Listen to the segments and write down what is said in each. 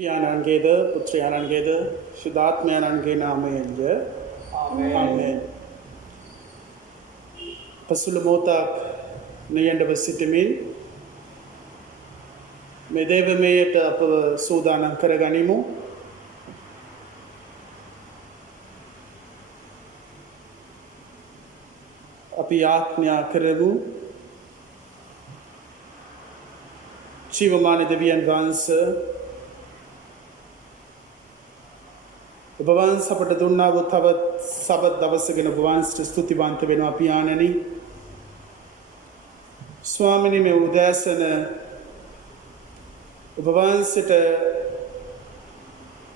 පියාණන්ගේද පුත්‍රයාණන්ගේද ශුද්ධාත්මයාණන්ගේ නාමයෙන්ද ආමේන්. පසුළු මොහොතක් නියඬව සිටමින් මේ දේවමයට අපව සූදානම් කරගනිමු. අපි යාඥා කරමු. ජීවමාන දෙවියන් වහන්සේ ඔබ වහන්සේ අපට දුන්නා වූ තවත් සබත් දවසගෙන ඔබ වහන්සේට ස්තුතිවන්ත වෙනවා පියාණනි. ස්වාමිනී මේ උදෑසන ඔබ වහන්සේට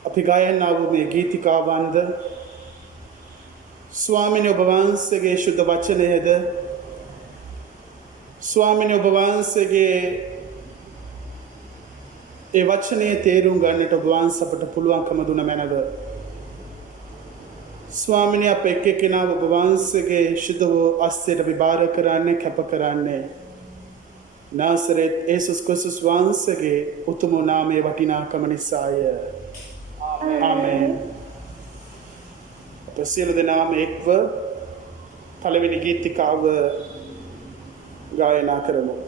අපි ගායනා වූ මේ ගීතිකාවන්ද ස්වාමිනී ඔබ වහන්සේගේ ශුද්ධ වචනයද ස්වාමිනී ඔබ වහන්සේගේ ඒ වචනේ තේරුම් ගන්නට ඔබ වහන්සේ අපට පුළුවන්කම දුන මැනව. ස්වාමිනී අප එක් එක්කෙනා ඔබ වහන්සේගේ ශුද්ධ වූ අස්තයට විභාර කරන්නේ කැප කරන්නේ නාසරෙත් යේසුස් ක්‍රිස්තුස් වහන්සේගේ උතුම් නාමයේ වටිනාකම නිසාය. ආමේන්. අප සියලු දෙනාම එක්ව පළවෙනි ගීතිකාව ගායනා කරමු.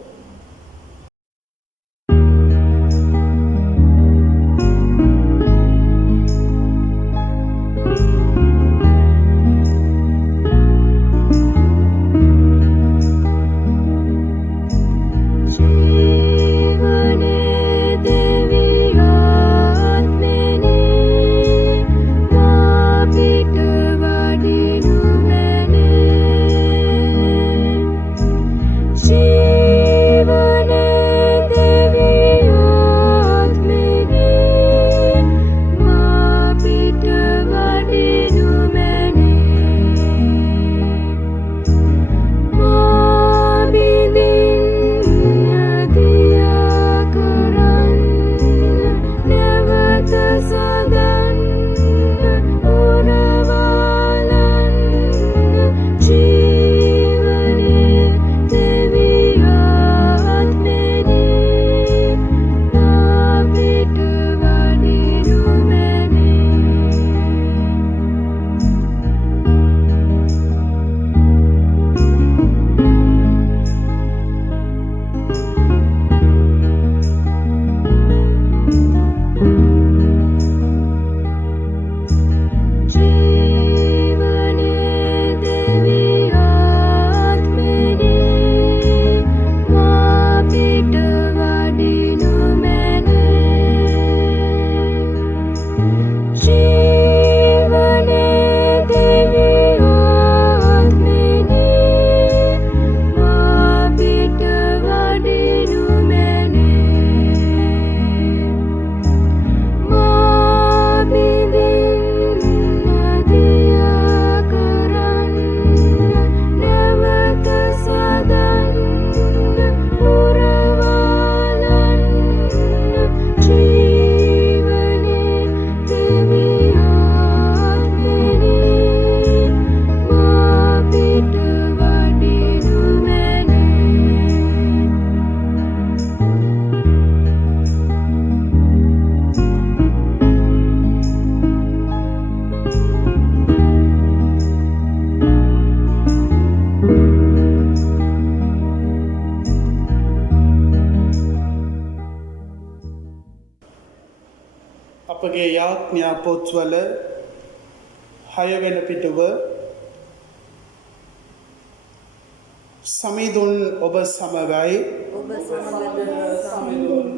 අපගේ යාඥා පොත්වල 6 වෙනි පිටුව සමිඳුන් ඔබ සමගයි ඔබ සමගද සමිඳුන්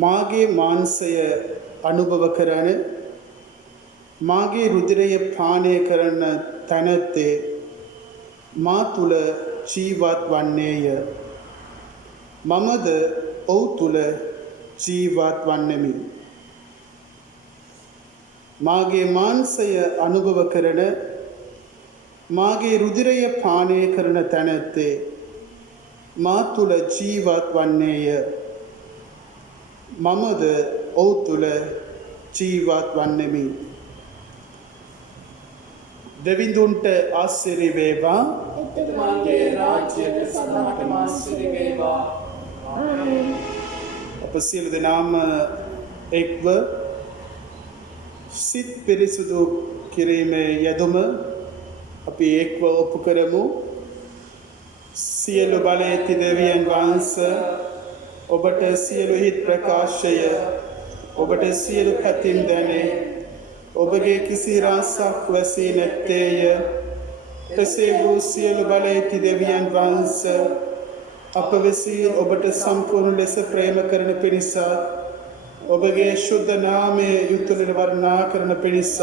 මාගේ මාංශය අනුභව කරන මාගේ රුධිරය පානය කරන තැනැත්තේ මා තුල ජීවත් වන්නේය. මමද ඔහු තුල ජීවත් වන්නෙමි. මාගේ මාංශය අනුභව කරන මාගේ රුධිරය පානය කරන තැනැත්තේ මා තුල ජීවත් වන්නේය. මමද ඔහු තුල ජීවත් වන්නෙමි. දෙවිඳුන්ට ආශිර්වාද වේවා. එතුමාගේ රාජ්‍යයට සදාටම ආශිර්වාද වේවා. ආමේන්. අප සියලු දෙනාම එක්ව සිත් පිරිසුදු කිරීමේ යෙදුම අපි එක්ව ඔප්පු කරමු. සියලු බල ඇති දෙවියන් වහන්සේ ඔබට සියලු හිත් ප්‍රකාශය ඔබට සියලු කතින් දැනේ ඔබගේ කිසි රාසක් වැසී නැත්තේය. එසේ වූ සියලු බල ඇති දෙවියන් වහන්සේ අප විසින් ඔබට සම්පූර්ණ ලෙස ප්‍රේම කරන පිණිස ඔබගේ ශුද්ධ නාමයේ යුතුය වර්ණනා කරන පිණිස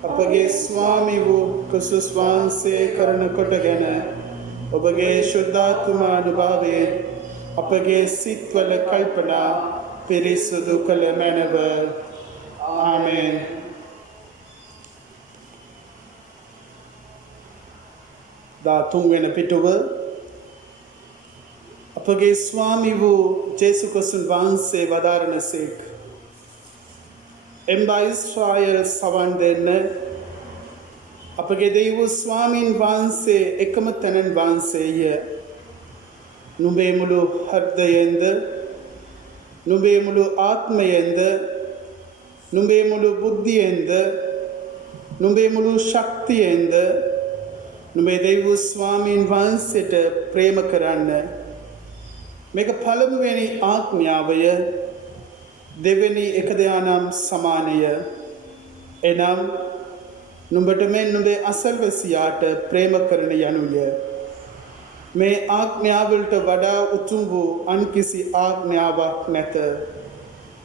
අපගේ ස්වාමී වූ ක්‍රිස්තුස් වහන්සේ කරන කොටගෙන ඔබගේ ශුද්ධාත්මා අනුභවයෙන් අපගේ සිත්වල කල්පනා පිරිසුදු කළ මැනව. ආමේන්. දා තුන්වෙනි පිටුව අපගේ ස්වාමී වූ ජේසු ක්‍රිස්තුන් වහන්සේ වදාරනසේක. එම්බා ඉස්රායල් සවන් දෙන්න අපගේ දෙව් ස්වාමීන් වහන්සේ එකම තැනන් වහන්සේය. නුඹේ මුළු හෘදයෙන්ද නුඹේ මුළු ආත්මයෙන්ද නුඹේ මුළු බුද්ධියෙන්ද නුඹේ මුළු ශක්තියෙන්ද නුඹේ දෙව් ස්වාමීන් වහන්සේට ප්‍රේම කරන්න. මේක පළමුවෙනි ආඥාවය. දෙවෙනි එකදයානම් සමානය. එනම් නුඹට මෙන් නුඹේ අසල්වැසියාට ප්‍රේම කරන යනුය. මේ ආඥාවලට වඩා උතුම් වූ අන් කිසි ආඥාවක් නැත.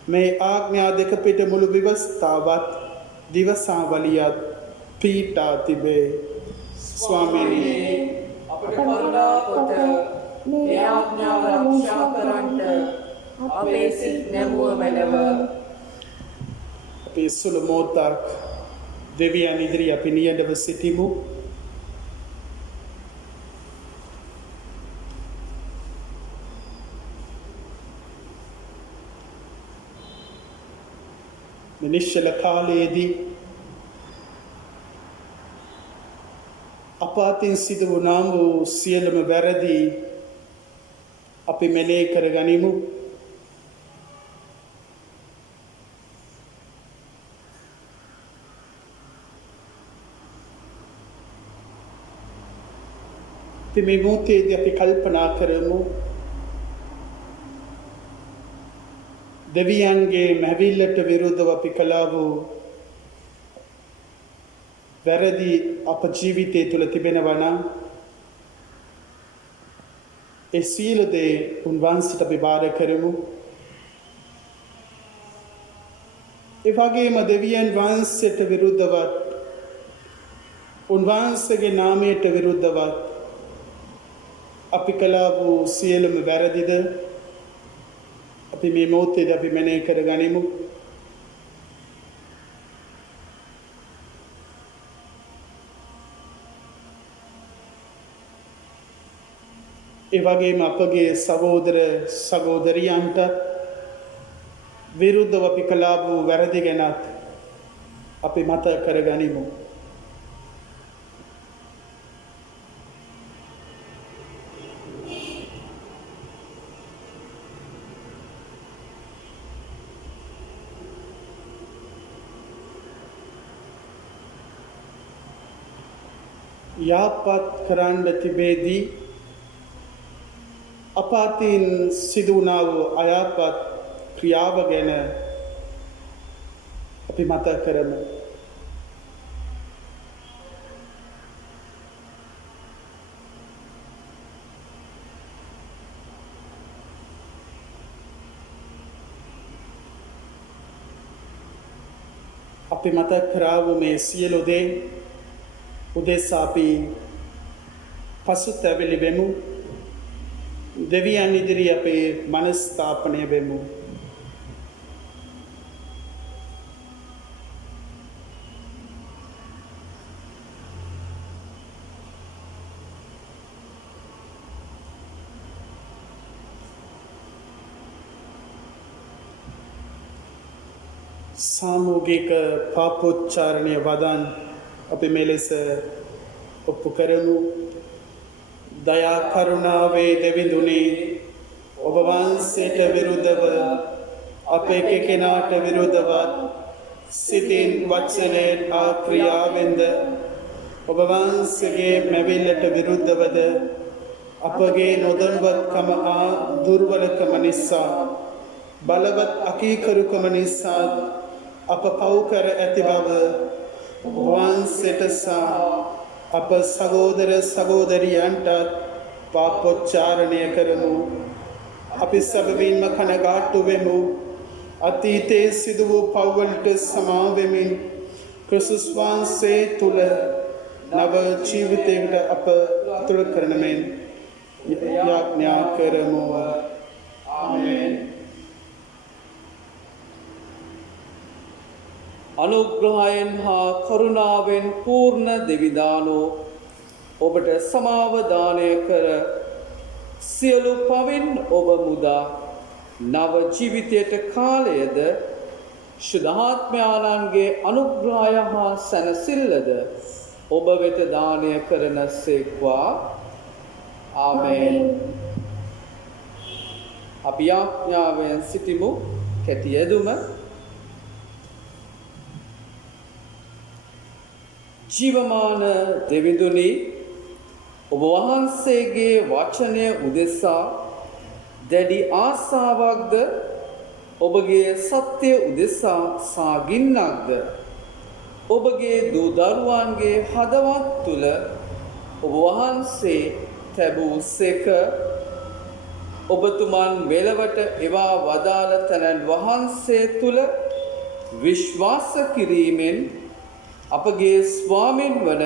මේ ආඥා දෙක පිට මුළු ව්‍යවස්ථාවත් දිවසාවලියත් පීඨා තිබේ. ස්වාමීනි අපට කරුණා කොට මේ ආඥාව ආරක්ෂා කරන්ට අපේ සිත් නැමුව මැනව. අපේ සුළු මොහොතක් දෙවියන් ඉදිරි අපි නියඬව සිටිමු. නිශ්චල කාලයේදී අප අතින් සිදු වුණා වූ සියලුම වැරදි අපි මෙනෙහි කරගනිමු. මේ මොහොතේදී අපි කල්පනා කරමු දෙවියන්ගේ මැවිල්ලට විරුද්ධව අපි කළා වූ වැරදි අප ජීවිතය තුළ තිබෙනවා නම් ඒ සියලු දේ උන්වහන්සේට අපි බාර කරමු. ඒ වගේම දෙවියන් වහන්සේට විරුද්ධවත් උන්වහන්සේගේ නාමයට විරුද්ධවත් අපි කළා වූ සියලුම වැරදිද අපි මේ මොහොතේදී අපි මෙනෙහි කරගනිමු. ඒ වගේම අපගේ සහෝදර සහෝදරියන්ට විරුද්ධව අපි කළා වූ වැරදි ගැනත් අපි මතක කරගනිමු. යාපත් කරන්න තිබේදී අපාතින් සිදු වුණා වූ අයහපත් ක්‍රියාව ගැන අපි මතක කරමු. අපි මතක කරා වූ මේ සියලු දේ උදෙසා අපි පසුතැවිලි වෙමු. දෙවියන් ඉදිරි අපේ මනස්ථාපනය වෙමු. සාමූහික පාපෝච්චාරණය වදන් අපි මෙලෙස ඔප්පු කරමු. දයා කරුණාවේ දෙවිඳුනේ ඔබ වහන්සේට විරුද්ධව අප එක කෙනාට විරුද්ධවත් සිතින් වචනයෙන් ක්‍රියාවෙන්ද ඔබ වහන්සේගේ මැවිල්ලට විරුද්ධවද අපගේ නොදන්වත්කම දුර්වලකම නිසා බලවත් අකීකරුකම නිසා අප පව් කර ඇති බව ඔබ වහන්සේට අප සහෝදර සහෝදරියන්ට පාපෝච්චාරණය කරමු. අපි සැබවින්ම කනගාටු වෙමු. අතීතයේ සිදු වූ පව්වලට සමා වෙමින් ක්‍රිස්තුස් වහන්සේ තුල නව ජීවිතයකට අප තුල කරන මෙන් යාඥා කරමු. ආමේන්. අනුග්‍රහයෙන් හා කරුණාවෙන් පූර්ණ දෙවිදානෝ ඔබට සමාව දානය කර සියලු පවින් ඔබ මුදා නව ජීවිතයට කාලයද ශුද්ධාත්මයාණන්ගේ අනුග්‍රහය හා සැනසෙල්ලද ඔබ වෙත දානය කරන සේක්වා. ආමේන්. අපි යාඥාවෙන් සිටිමු. කැටි යෙදුම. ජීවමාන දෙවිඳුනි, ඔබ වහන්සේගේ වචනය උදෙසා දැඩි ආසාවක්ද ඔබගේ සත්‍ය උදෙසා සාගින්නක්ද ඔබගේ දූ දරුවන්ගේ හදවත් තුල ඔබ වහන්සේ තැබූ සේක. ඔබතුමන් මෙලවට එවා වදාළ තැනන් වහන්සේ තුල විශ්වාස කිරීමෙන් අපගේ ස්වාමීන් වන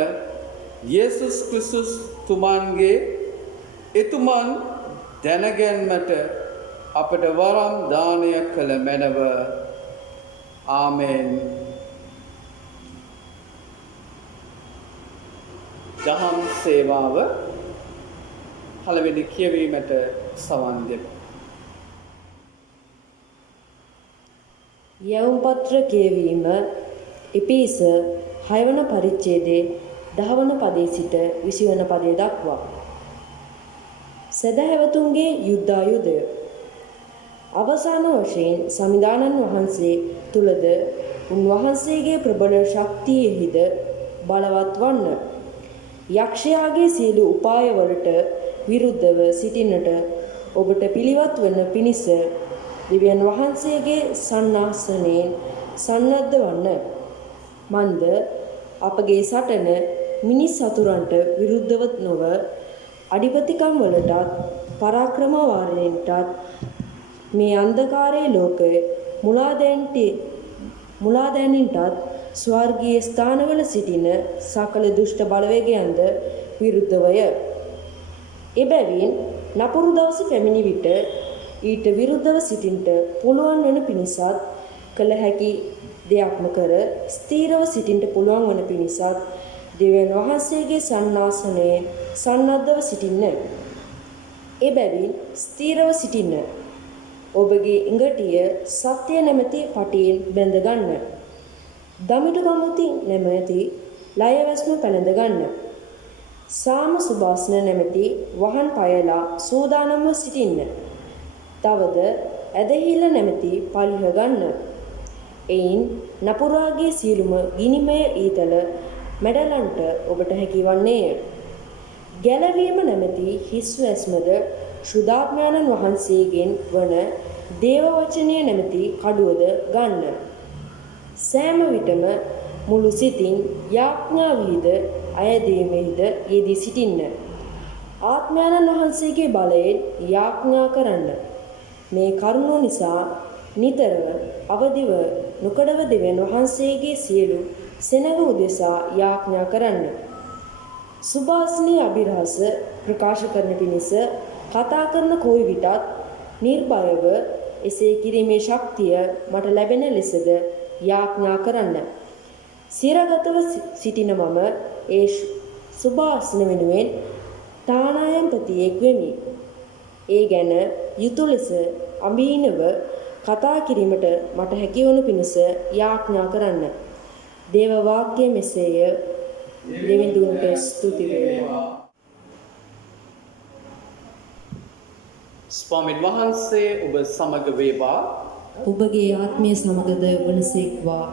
යේසුස් ක්‍රිස්තුස් තුමන්ගේ එතුමන් දැනගැන්මට අපට වරම් දානය කළ මැනව. ආමේන්. දහම් සේවාව පළවෙනි කියවීමට සවන් දෙමු. යවුම් පත්‍ර කියවීම එපිස 6 වන පරිච්ඡේදයේ 10 වන පදයේ සිට 20 වන පදය දක්වා. සදහැවතුන්ගේ යුද්ධායුධය. අවසාන වශයෙන් සමිදානන් වහන්සේ තුලද උන්වහන්සේගේ ප්‍රබල ශක්තියෙහිද බලවත් වන්න. යක්ෂයාගේ සියලු උපායවලට විරුද්ධව සිටින්නට ඔබට පිළිවත් වන පිණිස දෙවියන් වහන්සේගේ සන්නාසනයෙන් සන්නද්ධ වන්න. මන්ද අපගේ සටන මිනිස් සතුරන්ට විරුද්ධව නොව අධිපතිකම් වලටත් පරාක්‍රම වාරයන්ටත් මේ අන්ධකාරයේ ලෝකයේ මුලාදැනින්ටත් ස්වර්ගීය ස්ථානවල සිටින සකල දුෂ්ට බලවේගයන්ද විරුද්ධවය. එබැවින් නපුරු දවස පැමිණි විට ඊට විරුද්ධව සිටින්නට පුළුවන් වන පිණිසත් කළ හැකි දෙයක්ම කර ස්ථීරව සිටින්නට පුළුවන් වන පිණිසත් දෙවියන් වහන්සේගේ සන්නාසනයේ සන්නද්ධව සිටින්න. එබැවින් ස්ථීරව සිටින්න. ඔබගේ ඉඟටිය සත්‍ය නැමැති පටියෙන් බැඳ ගන්න. දමිටු ගමුති නැමැති ලයවැස්ම පැනඳ ගන්න. සාම සුභාසන නැමැති වහන් පයලා සූදානම්ව සිටින්න. තවද ඇදහිල්ල නැමැති පලිහ ගන්න. එයින් නපුරාගේ සියලුම ගිනිමය ඊතල මැඩලන්ට ඔබට හැකිවන්නේය. ගැලවීම නැමැති හිස්වැස්මද ශුද්ධාත්මයන්න් වහන්සේගෙන් වන දේව වචනය නැමැති කඩුවද ගන්න. සෑම විටම මුළු සිතින් යාඥාවෙහිද අයදීමෙහිද යෙදී සිටින්න. ආත්මයන්න් වහන්සේගේ බලයෙන් යාඥා කරන්න. මේ කරුණු නිසා නිතරම අවදිව නොකඩව දෙවියන් වහන්සේගේ සියලු සෙනඟ උදෙසා යාඥා කරන්න. සුභාසිනී අභිරහස ප්‍රකාශ කරන පිණිස කතා කරන කොයි විටත් නිර්භයව එසේ කිරීමේ ශක්තිය මට ලැබෙන ලෙසද යාඥා කරන්න. සිරගතව සිටින මම ඒ සුභාසන වෙනුවෙන් තානායම්පතියෙක් වෙමි. ඒ ගැන යුතු ලෙස අඹීනව කතා කිරීමට මට හැකියවනු පිණිස යාඥා කරන්න. දේව වාක්‍ය මෙසේය. දෙවිඳුන්ට ස්තුති වේවා. ස්වාමීන් වහන්සේ ඔබ සමග වේවා. ඔබගේ ආත්මය සමගද වනසේක්වා.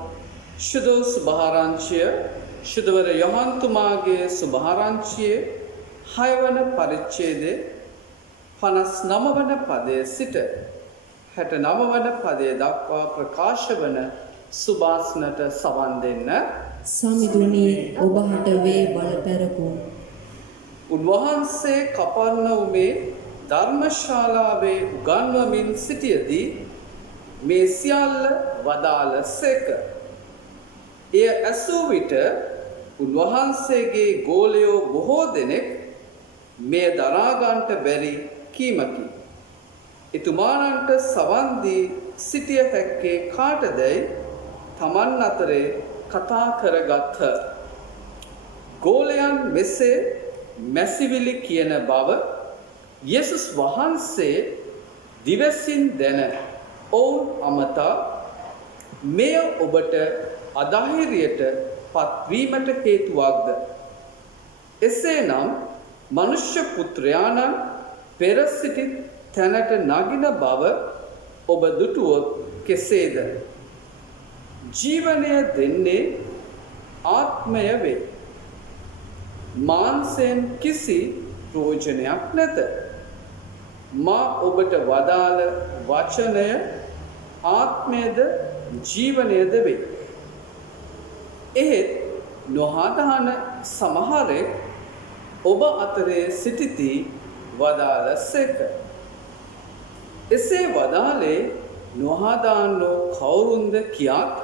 ශුද්ධ සුභාරංචිය ශුද්ධවර යොහන්තුමාගේ සුභාරංචියේ 6 වන පරිච්ඡේදයේ 59 වන පදයේ සිට 69 වන පදයේ දක්වා ප්‍රකාශ වන සුභාසනට සවන් දෙන්න. සමිඳුනි ඔබහට වේ බලපැරපු. උන්වහන්සේ කපර්නවුමේ ධර්මශාලාවේ උගන්වමින් සිටියදී මේ සියල්ල වදාළසේක. එය ඇසූ විට උන්වහන්සේගේ ගෝලයෝ බොහෝ දෙනෙක් මෙය දරා ගන්නට බැරි කීමකි. එතුමානන්ට සවන් දී සිටිය හැක්කේ කාටදයි තමන් අතරේ කතා කරගත්හ. ගෝලයන් මෙසේ මැසිවිලි කියන බව යේසුස් වහන්සේ දිවසින් දැන ඔවුන් අමතා මෙය ඔබට අධෛර්යයට පත්වීමට හේතුවක්ද? එසේනම් මනුෂ්‍ය පුත්‍රයාණන් පෙර සිටි තැනට නගින බව ඔබ දුටුවොත් කෙසේද? ජීවනය දෙන්නේ ආත්මය වේ. මාංශයෙන් කිසි ප්‍රයෝජනයක් නැත. මා ඔබට වදාළ වචනය ආත්මයද ජීවනයද වේ. එහෙත් නොහදහන සමහරෙක් ඔබ අතරේ සිටිති වදාළසේක. එසේ වදාළේ නොහදාන්නෝ කවුරුන්ද කියාත්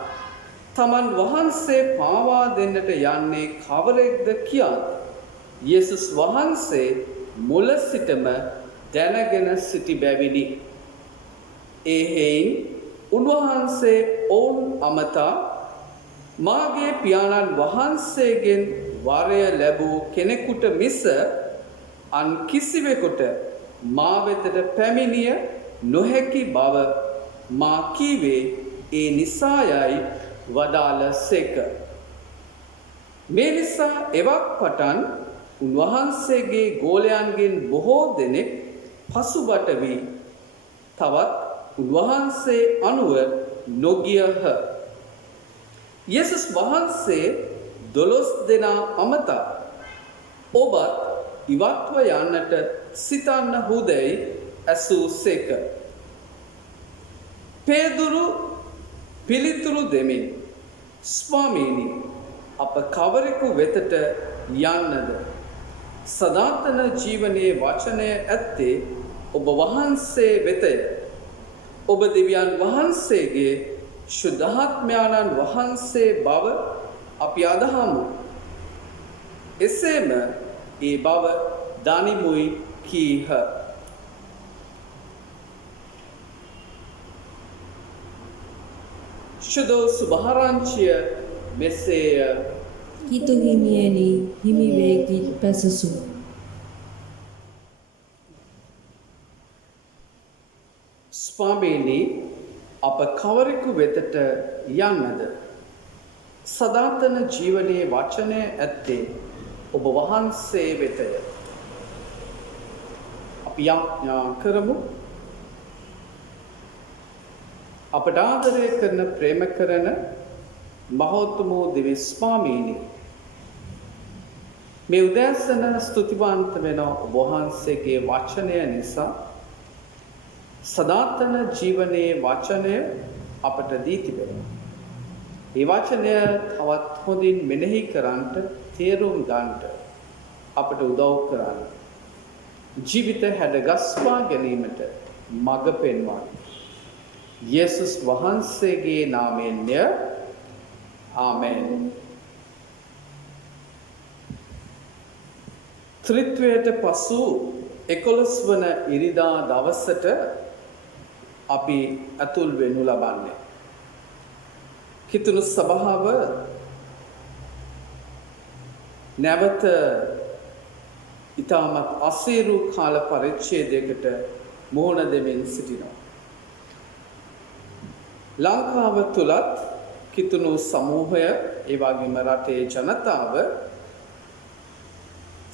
තමන් වහන්සේ පාවා දෙන්නට යන්නේ කවරෙක්ද කියාත් යේසුස් වහන්සේ මුල සිටම දැනගෙන සිටි බැවිනි. ඒ හේයින් උන්වහන්සේ ඔවුන් අමතා මාගේ පියාණන් වහන්සේගෙන් වරය ලැබූ කෙනෙකුට මිස අන් කිසිවෙකුට මා වෙතට පැමිණිය නොහැකි බව මා කීවේ ඒ නිසායයි වදාළසේක. මේ නිසා එවක් පටන් උන්වහන්සේගේ ගෝලයන්ගෙන් බොහෝ දෙනෙක් පසුබට වී තවත් උන්වහන්සේ අනුව නොගියහ. යේසුස් වහන්සේ 12 දෙනා අමතා ඔබත් ඉවත්ව යන්නට සිතන්න හුදැයි ඇසූසේක. පේදුරු පිළිතුරු දෙමින් ස්වාමීනි අප කවරෙකු වෙතට යන්නද? සදාතන ජීවනයේ වචනය ඇත්තේ ඔබ වහන්සේ වෙතය. ඔබ දෙවියන් වහන්සේගේ ශුද්ධාත්මයන්න් වහන්සේ බව අපි අදහමු. එසේම ඒ බව දනිමුයි කීහ. ශුද්ධ සුභාරංචිය මෙසේය. කිතු හිමියනි හිමි වේකි පැසසු. ස්වාමීනි අප කවරෙකු වෙතට යන්නද? සදාතන ජීවනයේ වචනය ඇත්තේ ඔබ වහන්සේ වෙතය. අපි යාඥා කරමු. අපට ආදරය කරන ප්‍රේම කරන මහෝත්තමෝ දිව්‍ය ස්වාමීනි, මේ උදෑසන ස්තුතිවන්ත වෙන ඔබ වහන්සේගේ වචනය නිසා සදාතන ජීවනයේ වචනය අපට දී තිබෙනවා. ඒ වචනය තවත් හොඳින් මෙනෙහි කරන්නට, තේරුම් ගන්නට අපට උදව් කරන්න. ජීවිත හැඩගස්වා ගැනීමට මඟ පෙන්වන්න. යේසුස් වහන්සේගේ නාමයෙන්ය. ආමෙන්. ත්‍රිත්වයට පසු 11 වන ඉරිදා දවසට අපි අතුල් වෙනු ලබන්නේ. කිතුණු සභාව නැවත ඉතාමත් අසීරු කාල පරිච්ඡේදයකට මුහුණ දෙමින් සිටිනවා. ලංකාව තුලත් කිතුණු සමූහය ඒ වගේම රටේ ජනතාව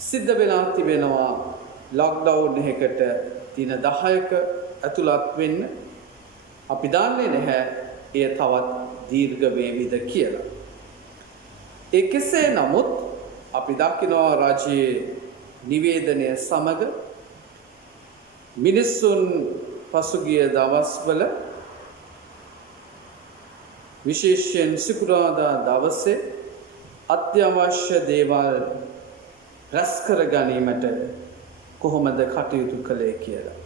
සිද්ධ වෙලා තිබෙනවා ලොක්ඩවුන් එකකට දින 10ක ඇතුළත් වෙන්න. අපි දන්නේ නැහැ එය තවත් දීර්ඝ වේවිද කියලා. ඒ කෙසේ නමුත් අපි දකිනවා රජයේ නිවේදනය සමග මිනිසුන් පසුගිය දවස්වල විශේෂයෙන් සිකුරාදා දවසේ අත්‍යවශ්‍ය දේවල් රැස් කර ගැනීමට කොහොමද කටයුතු කළේ කියලා.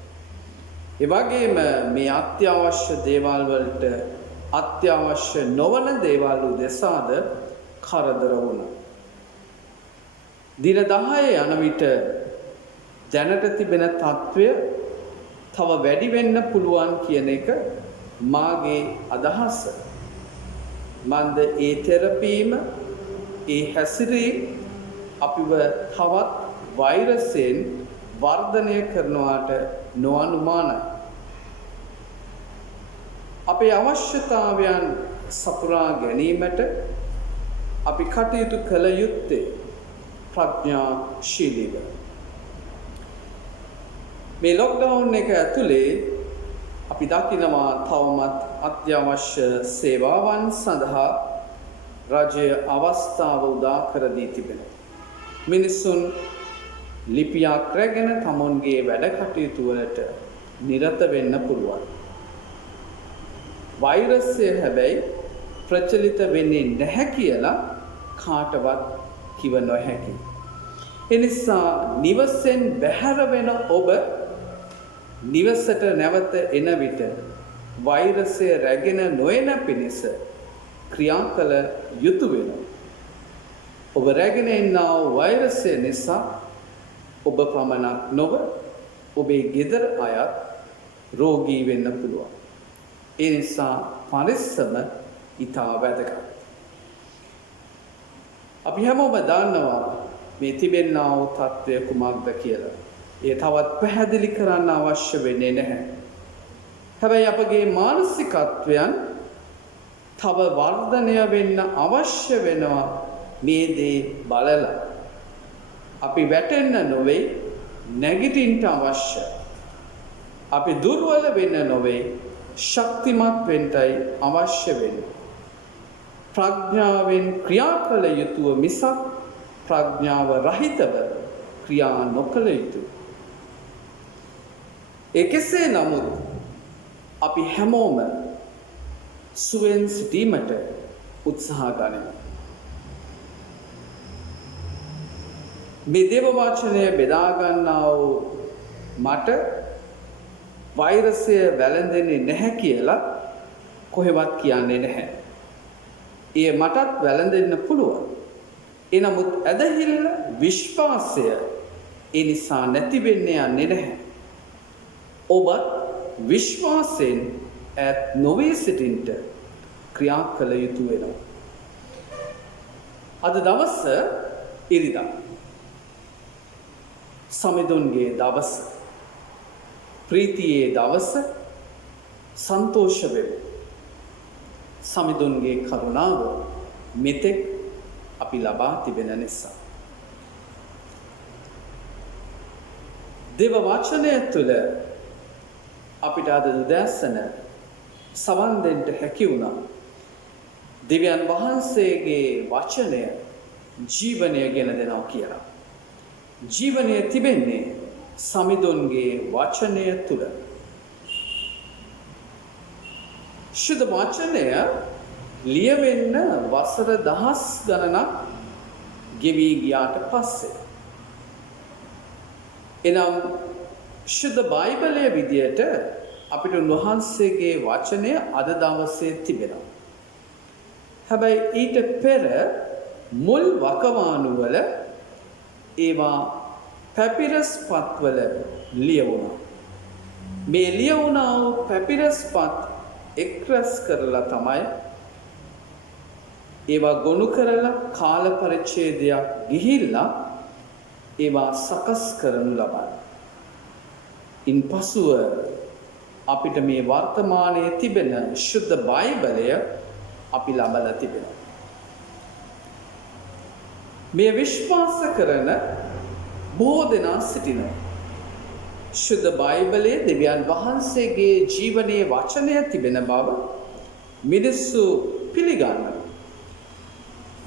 ඒ වගේම මේ අත්‍යවශ්‍ය දේවල් වලට අත්‍යවශ්‍ය නොවන දේවල් උදෙසාද කරදර වුණා. දින 10 යන විට දැනට තිබෙන තත්ත්වය තව වැඩි වෙන්න පුළුවන් කියන එක මාගේ අදහස. මන්ද ඒ තෙරපීම ඒ හැසිරීම අපිව තවත් වෛරසයෙන් වර්ධනය කරනවාට නොඅනුමානයි. අපේ අවශ්‍යතාවයන් සපුරා ගැනීමට අපි කටයුතු කළ යුත්තේ ප්‍රඥාශීලීව. මේ ලොක්ඩවුන් එක ඇතුලේ අපි දකිනවා තවමත් අත්‍යවශ්‍ය සේවාවන් සඳහා රජය අවස්ථාව උදා කර දී තිබෙනවා. මිනිසුන් ලිපියක් රැගෙන තමුන්ගේ වැඩ කටයුතු වලට නිරත වෙන්න පුළුවන්. වෛරසය හැබැයි ප්‍රචලිත වෙන්නේ නැහැ කියලා කාටවත් කිව නොහැකි. එනිසා නිවසෙන් බැහැර වෙන ඔබ නිවසට නැවත එන විට වෛරසය රැගෙන නොයන පිණිස ක්‍රියා කළ යුතු වෙනවා. ඔබ රැගෙන එන්නා වූ වෛරසය නිසා ඔබ පමණක් නොව ඔබේ ගෙදර අයත් රෝගී වෙන්න පුළුවන්. ඒ නිසා පරිස්සම ඉතා වැදගත්. අපි හැමෝම දන්නවා මේ තිබෙනා වූ තත්ත්වය කුමක්ද කියලා. ඒ තවත් පැහැදිලි කරන්න අවශ්‍ය වෙන්නේ නැහැ. හැබැයි අපගේ මානසිකත්වයන් තව වර්ධනය වෙන්න අවශ්‍ය වෙනවා මේ දේ බලලා. අපි වැටෙන්න නොවේ නැගිටින්න අවශ්‍ය. අපි දුර්වල වෙන්න නොවේ ශක්තිමත් වෙන්නයි අවශ්‍ය වෙන්නේ. ප්‍රඥාවෙන් ක්‍රියා කළ යුතුව මිසක් ප්‍රඥාව රහිතව ක්‍රියා නොකළ යුතුය. කෙසේ නමුත් අපි හැමෝම සුවෙන් සිටීමට උත්සාහ ගනිමු. මේ දේව වචනය බෙදා ගන්නා වූ මට වෛරසය වැළඳෙන්නේ නැහැ කියලා කොහෙවත් කියන්නේ නැහැ. ඒ මටත් වැළඳෙන්න පුළුවන්. එනමුත් ඇදහිල්ල විශ්වාසය ඒ නිසා නැති වෙන්නේ යන්නේ නැහැ. ඔබත් විශ්වාසයෙන් ඈත් නොවී සිටින්නට ක්‍රියා කළ යුතු වෙනවා. අද දවස ඉරිදා සමිඳුන්ගේ දවස, ප්‍රීතියේ දවස, සන්තෝෂ වෙමු. සමිඳුන්ගේ කරුණාව මෙතෙක් අපි ලබා තිබෙන නිසා. දේව වචනය තුළ අපිට අද උදෑසන සවන් දෙන්න හැකි වුණා. දෙවියන් වහන්සේගේ වචනය ජීවනය ගෙන දෙනවා කියලා. ජීවනය තිබෙන්නේ සමිඳුන්ගේ වචනය තුළ. ශුද්ධ වචනය ලියවෙන්න වසර දහස් ගණනක් ගෙවී ගියාට පස්සේ. එනම් ශුද්ධ බයිබලය විදියට අපිට උන්වහන්සේගේ වචනය අද දවසේ තිබෙනවා. හැබැයි ඊට පෙර මුල් වකවානුවල ඒවා පැපිරස් පත්වල ලියවුණා. මේ ලියවුණා වූ පැපිරස් පත් එක්රැස් කරලා තමයි ඒවා ගොනු කරලා කාල පරිච්ඡේදයක් ගිහිල්ලා ඒවා සකස් කරනු ලබන්නේ. ඉන්පසුව අපිට මේ වර්තමානයේ තිබෙන ශුද්ධ බයිබලය අපි ලබලා තිබෙනවා. මේ විශ්වාස කරන බොහෝ දෙනා සිටිනවා. ශුද්ධ බයිබලයේ දෙවියන් වහන්සේගේ ජීවනයේ වචනය තිබෙන බව මිනිස්සු පිළිගන්නවා.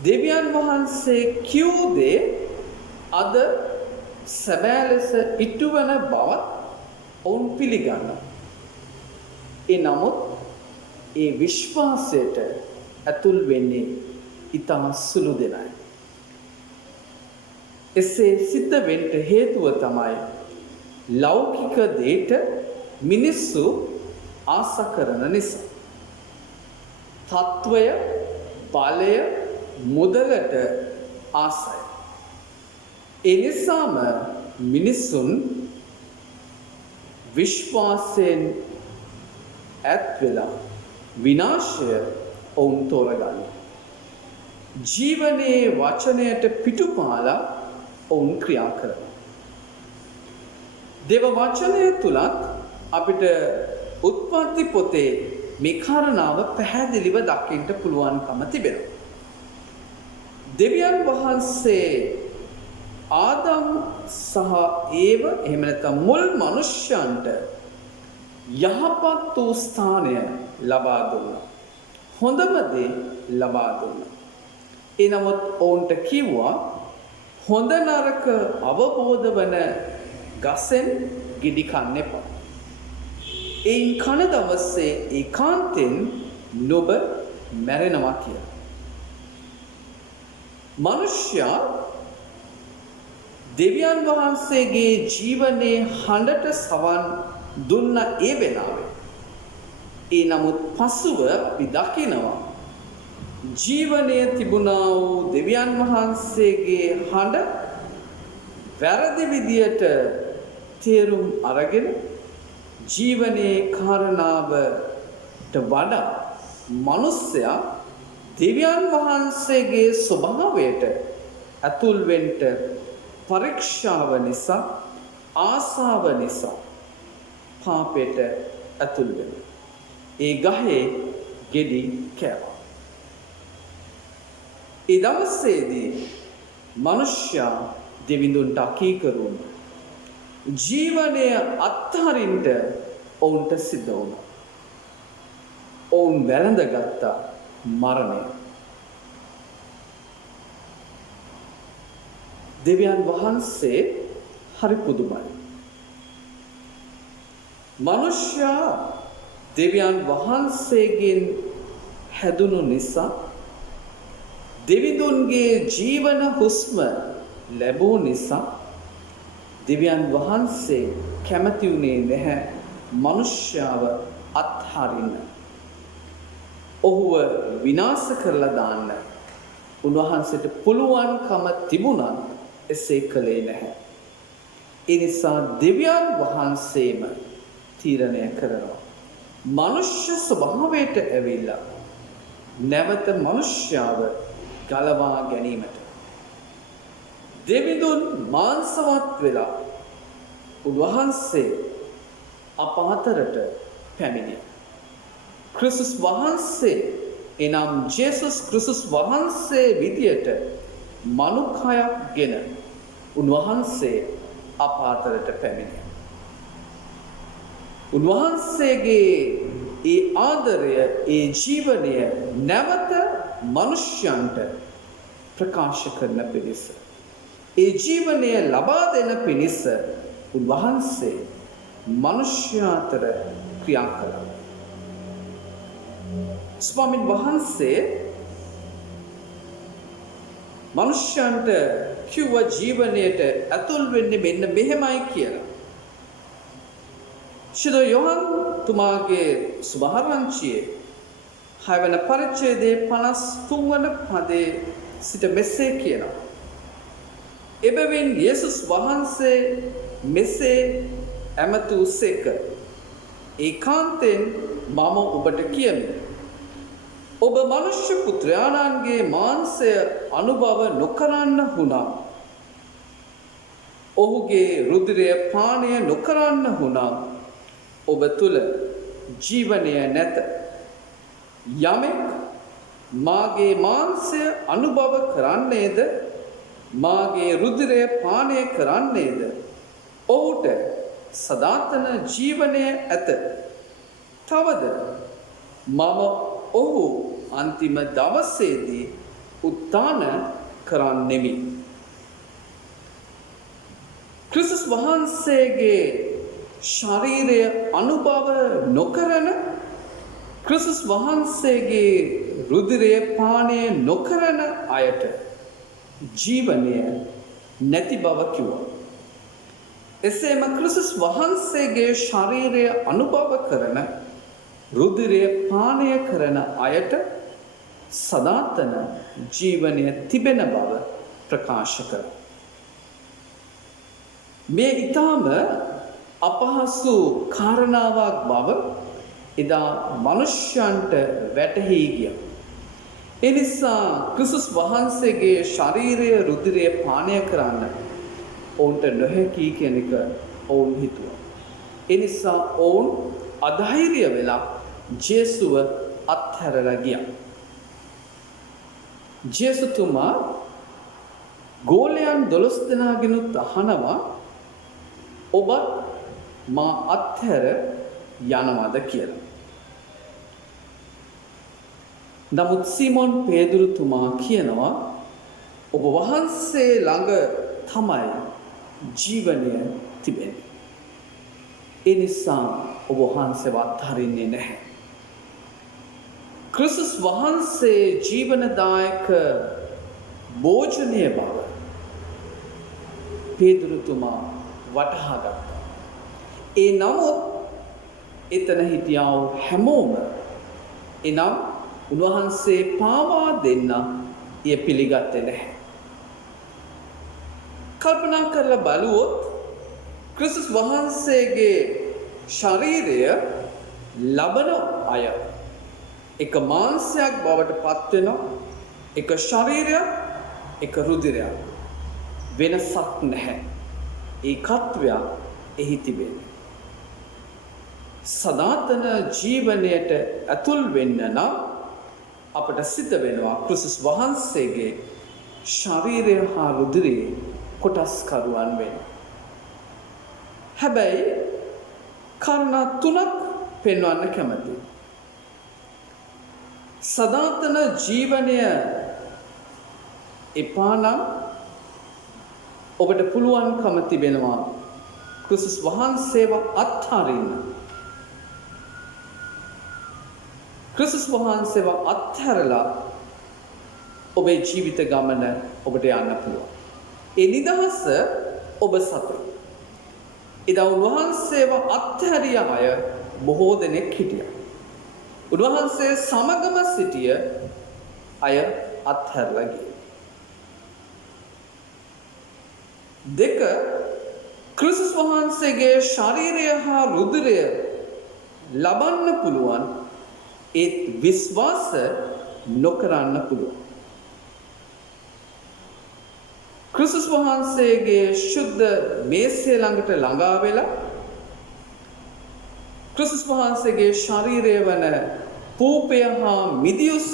දෙවියන් වහන්සේ කියූ දේ අද සැබෑ ලෙස ඉටුවන බවත් ඔවුන් පිළිගන්නවා. ඒ නමුත් ඒ විශ්වාසයට ඇතුල් වෙන්නේ ඉතා සුළු දෙනයි. එසේ සිද්ධ වෙන්න හේතුව තමයි ලෞකික දේට මිනිස්සු ආස කරන නිසා. තත්වය, බලය, මුදලට ආසයි. ඒ නිසාම මිනිසුන් විශ්වාසයෙන් ඈත් වෙලා විනාශය ඔවුන් තෝරගන්නවා. ජීවනයේ වචනයට පිටුපාලා ඔවුන් ක්‍රියා කරනවා. දේව වචනය තුලත් අපිට උත්පත්ති පොතේ මේ කාරණාව පැහැදිලිව දකින්න පුළුවන්කම තිබෙනවා. දෙවියන් වහන්සේ ආදම් සහ ඒව එහෙම නැත්නම් මුල් මනුෂ්‍යයන්ට යහපත් වූ ස්ථානය ලබා දුන්නා. හොඳම දේ ලබා දුන්නා. ඒ නමුත් ඔවුන්ට කිව්වා හොඳ නරක අවබෝධ වන ගසෙන් ගෙඩි කන්න එපා. එයින් කන දවසේ ඒකාන්තෙන් නුඹ මැරෙනවා කියලා. මනුෂ්‍යයා දෙවියන් වහන්සේගේ ජීවනයේ හඬට සවන් දුන්න ඒ වෙලාවේ ඒ නමුත් පසුව අපි දකිනවා ජීවනයේ තිබුණා වූ දෙවියන් වහන්සේගේ හඬ වැරදි විදියට තේරුම් අරගෙන ජීවනයේ කාරණාවට වඩා මිනිසයා දෙවියන් වහන්සේගේ ස්වභාවයට ඇතුල් වෙන්න පරීක්ෂාව නිසා ආසාව නිසා පාපයට ඇතුල් වෙනවා. ඒ ගහේ ගෙඩි කෑවා. ඒ දවසේදී මනුෂ්‍යයා දෙවිඳුන්ට අකීකරු වුණා. ජීවනය අත්හරින්න ඔවුන්ට සිද්ධ වුණා. ඔවුන් වැළඳගත්ත මරණය. දෙවියන් වහන්සේ හරි පුදුමයි. මනුෂ්‍යයා දෙවියන් වහන්සේගෙන් හැදුණු නිසා දෙවිඳුන්ගේ ජීවන හුස්ම ලැබූ නිසා දෙවියන් වහන්සේ කැමති වුණේ නැහැ මනුෂ්‍යව අත්හරින්න. ඔහුව විනාශ කරලා දාන්න උන්වහන්සේට පුළුවන්කම තිබුණත් එසේ කළේ නැහැ. ඒ නිසා දෙවියන් වහන්සේම තීරණය කරනවා. මනුෂ්‍ය ස්වභාවයට ඇවිල්ලා නැවත මනුෂ්‍යව ගලවා ගැනීමට. දෙවිඳුන් මාංශවත් වෙලා උන්වහන්සේ අප අතරට පැමිණියා. ක්‍රිස්තුස් වහන්සේ එනම් ජේසුස් ක්‍රිස්තුස් වහන්සේ විදියට මනුකයක් ගෙන උන්වහන්සේ අප අතරට පැමිණියා. උන්වහන්සේගේ ඒ ආදරය, ඒ ජීවනය නැවත මනුෂ්‍යයන්ට ප්‍රකාශ කරන පිණිස, ඒ ජීවනය ලබා දෙන පිණිස උන්වහන්සේ මනුෂ්‍ය අතර ක්‍රියා කළා. ස්වාමීන් වහන්සේ මනුෂ්‍යයන්ට කිව්ව ජීවනයට ඇතුල් වෙන්නේ මෙන්න මෙහෙමයි කියලා. ශුද්ධ යොහන් තුමාගේ සුභාරංචියේ 6 වෙනි පරිච්ඡේදයේ 53 වන පදයේ සිට මෙසේ කියනවා. එබැවින් යේසුස් වහන්සේ මෙසේ ඇමතූසේක. ඒකාන්තයෙන් මම ඔබට කියමි. ඔබ මනුෂ්‍ය පුත්‍රයාණන්ගේ මාංශය අනුභව නොකරන්න වුණා. ඔහුගේ රුධිරය පානය නොකරන්න වුණා. ඔබ තුල ජීවනය නැත. යමෙක් මාගේ මාංශය අනුභව කරන්නේද මාගේ රුධිරය පානය කරන්නේද ඔහුට සදාතන ජීවනය ඇත. තවද මම ඔහු අන්තිම දවසේදී උත්ථාන කරන්නෙමි. ක්‍රිස්තුස් වහන්සේගේ ශරීරය අනුභව නොකරන ක්‍රිස්තුස් වහන්සේගේ රුධිරය පානය නොකරන අයට ජීවනය නැති බව කිව්වා. එසේම ක්‍රිස්තුස් වහන්සේගේ ශරීරය අනුභව කරන රුධිරය පානය කරන අයට සදාතන ජීවනය තිබෙන බව ප්‍රකාශ කරා. මේ ඊටාම අපහසු කාරණාවක් බව එදා මිනිස්යන්ට වැටහි ගියා. ඒ නිසා ක්‍රිස්තුස් වහන්සේගේ ශරීරය රුධිරය පානය කරන්න ඔවුන්ට නොහැකි කියන එක ඔවුන් හිතුවා. ඒ නිසා ඔවුන් අධෛර්ය වෙලා ජේසුව අත්හැරලා ගියා. ජේසුතුමා ගෝලයන් 12 දෙනාගෙනුත් අහනවා ඔබ මා අත්හැර යනවද කියලා. නමුත් සීමොන් පේදුරුතුමා කියනවා ඔබ වහන්සේ ළඟ තමයි ජීවනය තිබෙන්නේ. ඒ නිසා ඔබ වහන්සේව අත්හරින්නේ නැහැ. ක්‍රිස්තුස් වහන්සේ ජීවනදායක භෝජනීය බව පේදුරුතුමා වටහා ගත්තා. ඒ නමුත් එතන හිටියා වූ හැමෝම එනම් උන්වහන්සේ පාවා දෙන්න එය පිළිගත්තේ නැහැ. කල්පනා කරලා බලුවොත් ක්‍රිස්තුස් වහන්සේගේ ශරීරය ලබන අය එක මාංශයක් බවට පත් වෙනවා. එක ශරීරයක්, එක රුධිරයක්. වෙනසක් නැහැ. ඒකත්වයක් එහි තිබෙනවා. සදාතන ජීවනයට ඇතුල් වෙන්න නම් අපට සිද්ධ වෙනවා ක්‍රිස්තුස් වහන්සේගේ ශරීරය හා රුධිරයේ කොටස්කරුවන් වෙන්න. හැබැයි කාරණා තුනක් පෙන්වන්න කැමතියි. සදාතන ජීවනය එපා නම් ඔබට පුළුවන්කම තිබෙනවා ක්‍රිස්තුස් වහන්සේව අත්හරින්න. ක්‍රිස්තුස් වහන්සේව අත්හැරලා ඔබේ ජීවිත ගමන ඔබට යන්න පුළුවන්. ඒ නිදහස ඔබ සතුයි. එදා උන්වහන්සේව අත්හැරිය අය බොහෝ දෙනෙක් හිටියා. උන්වහන්සේ සමගම සිටිය අය අත්හැරලා ගියා. දෙක, ක්‍රිස්තුස් වහන්සේගේ ශරීරය හා රුධිරය ලබන්න පුළුවන් ඒත් විශ්වාස නොකරන්න පුළුවන්. ක්‍රිස්තුස් වහන්සේගේ ශුද්ධ මේසය ළඟට ළඟා වෙලා ක්‍රිස්තුස් වහන්සේගේ ශරීරය වන පූපය හා මිදියුස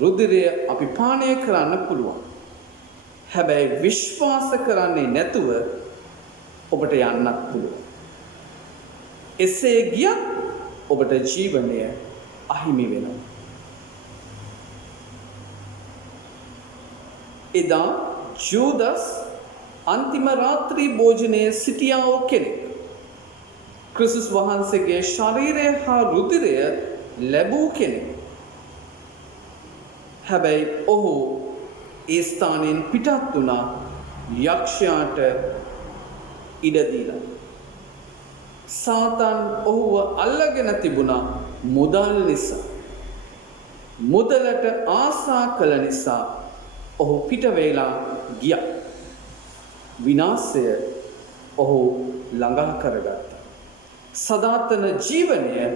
රුධිරය අපි පානය කරන්න පුළුවන්. හැබැයි විශ්වාස කරන්නේ නැතුව ඔබට යන්නත් පුළුවන්. එසේ ගියත් ඔබට ජීවනය අහිමි වෙනවා. එදා ජූදස් අන්තිම රාත්‍රී භෝජනයේ සිටියා වූ කෙනෙක්. ක්‍රිස්තුස් වහන්සේගේ ශරීරය හා රුධිරය ලැබූ කෙනෙක්. හැබැයි ඔහු ඒ ස්ථානයෙන් පිටත් වුණා යක්ෂයාට ඉඩ දීලා. සාතන් ඔහුව අල්ලගෙන තිබුණා මුදල් නිසා. මුදලට ආසා කළ නිසා ඔහු පිට වෙලා ගියා. විනාශය ඔහු ළඟා කරගත්තා. සදාතන ජීවනය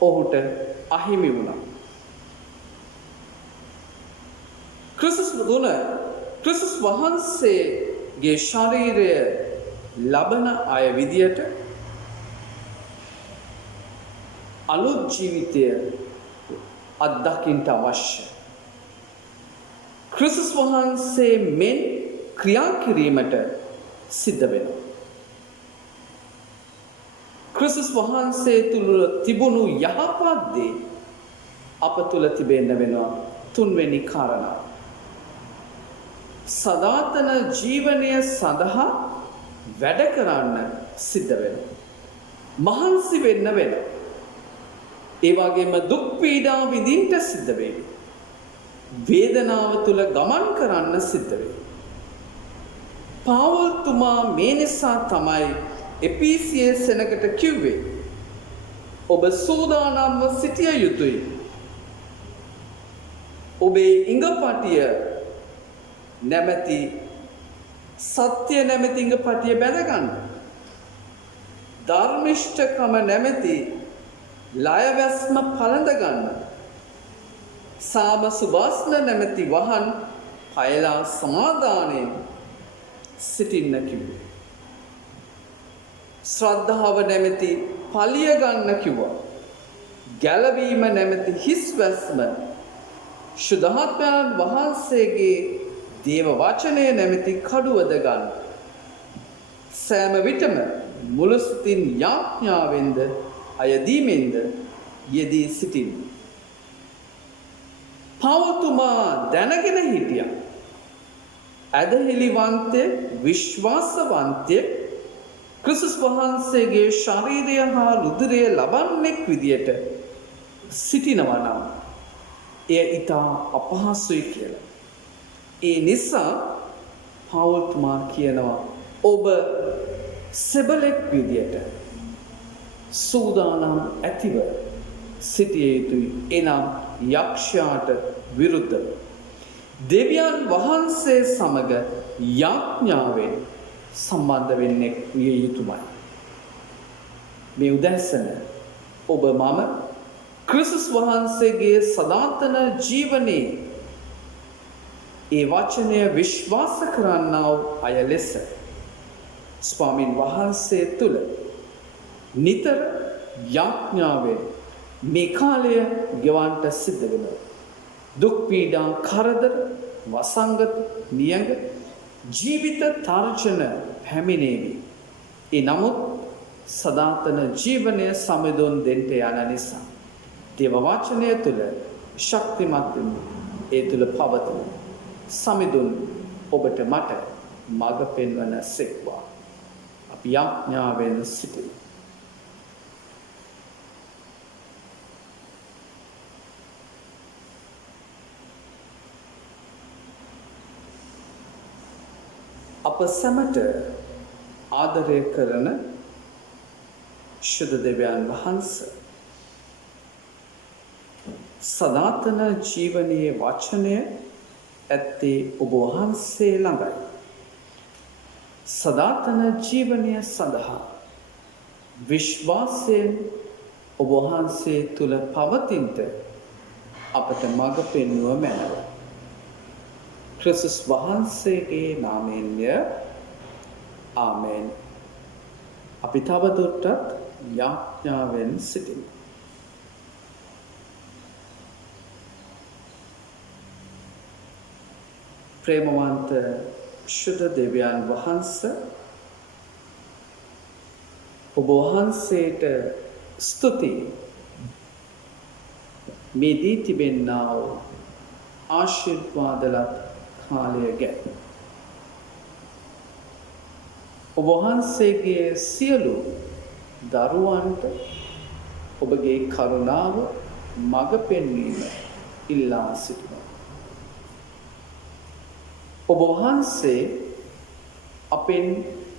ඔහුට අහිමි වුණා. ක්‍රිස්තුස් වහන්සේගේ ශරීරය ලබන අය විදියට අලුත් ජීවිතය අත්දකින්නට අවශ්‍යයි. ක්‍රිස්තුස් වහන්සේ මෙන් ක්‍රියා කිරීමට සිද්ධ වෙනවා. ක්‍රිස්තුස් වහන්සේ තුළ තිබුණු යහපත් දේ අප තුළ තිබෙන්න වෙනවා. තුන්වෙනි කාරණාව. සදාතන ජීවනය සඳහා වැඩ කරන්න සිද්ධ වෙනවා. මහන්සි වෙන්න වෙනවා. ඒ වගේම දුක් පීඩා විඳින්න සිද්ධ වෙනවා. වේදනාව තුළ ගමන් කරන්න සිද්ධ වෙනවා. පාවුල්තුමා මේ නිසා තමයි එපීසියේ සෙනගට කිව්වේ ඔබ සූදානම්ව සිටිය යුතුයි. ඔබේ ඉඟපටිය නැමැති සත්‍ය නැමැති ඉඟපටිය බැඳගන්න. ධර්මිෂ්ඨකම නැමැති ලයවැස්ම පළඳගන්න. සාම සුභාස්න නැමැති වහන් පයලා සමාදානයෙන් සිටින්න කිව්වේ. ශ්‍රද්ධාව නැමැති පලිය ගන්න කිව්වා. ගැලවීම නැමැති හිස්වැස්ම ශුද්ධාත්මයන් වහන්සේගේ දේව වචනය නැමැති කඩුවද ගන්න. සෑම විටම මුළු සිතින් යාඥාවෙන්ද අයදීමෙන්ද යෙදී සිටින්න. පවතුමා දැනගෙන හිටියා. ඇදහිලිවන්තය විශ්වාසවන්තය ක්‍රිස්තුස් වහන්සේගේ ශරීරය හා රුධිරය ලබන්නෙක් විදියට සිටිනවා නම් එය ඉතා අපහසුයි කියලා. ඒ නිසා පවුල්තුමා කියනවා ඔබ සෙබලෙක් විදියට සූදානම් ඇතිව සිටිය යුතුයි. එනම් යක්ෂයාට විරුද්ධව දෙවියන් වහන්සේ සමග යාඥාවෙන් සම්බන්ධ වෙන්නේ විය යුතුමයි. මේ උදැසන ඔබ මම ක්‍රිස්තුස් වහන්සේගේ සදාතන ජීවනයේ ඒ වචනය විශ්වාස කරන්නා අය ලෙස ස්වාමින් වහන්සේ තුළ නිතර යාඥාවෙන් මේ කාලය ගෙවන්නට සිද්ධ වෙනවා. දුක් පීඩා කරදර වසංගත නියඟ ජීවිත තර්ජන පැමිණේවි. ඒ නමුත් සදාතන ජීවනය සමදුන් දෙන්ට යන නිසා දේව වචනය තුළ ශක්තිමත් ඒ තුළ පවතින සමිඳුන් ඔබට මට මඟ පෙන්වන සෙක්වා. අපි යාඥාවෙන් සිටිමු. අප සැමට ආදරය කරන ශුද්ධ දෙවියන් වහන්සේ සදාතන ජීවනයේ වචනය ඇත්තේ ඔබ වහන්සේ ළඟයි. සදාතන ජීවනය සඳහා විශ්වාසයෙන් ඔබ වහන්සේ තුළ පවතින්ට අපට මඟ පෙන්වුව මැනව. ක්‍රිස්තුස් වහන්සේගේ නාමයෙන්ය. ආමෙන්. අපි තවදුරටත් යාඥාවෙන් සිටිමු. ප්‍රේමවන්ත ශුද්ධ දෙවියන් වහන්සේ ඔබ වහන්සේට ස්තුතියි. මේ දී තිබෙන්නා වූ ආශිර්වාදලත් කාලය ගැන ඔබ වහන්සේගේ සියලු දරුවන්ට ඔබගේ කරුණාව මඟ පෙන්වීම ඉල්ලා සිටිනවා. ඔබ වහන්සේ අපෙන්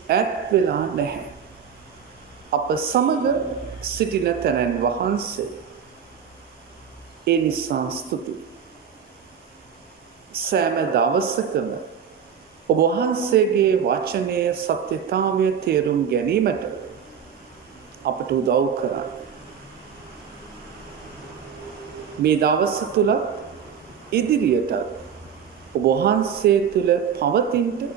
ඈත් වෙලා නැහැ. අප සමග සිටින තැනැන් වහන්සේ. ඒ නිසා ස්තුතියි. සෑම දවසකම ඔබ වහන්සේගේ වචනයේ සත්‍යතාවය තේරුම් ගැනීමට අපට උදව් කරන්න. මේ දවස තුල ඉදිරියට ඔබ වහන්සේ තුල පවතින්න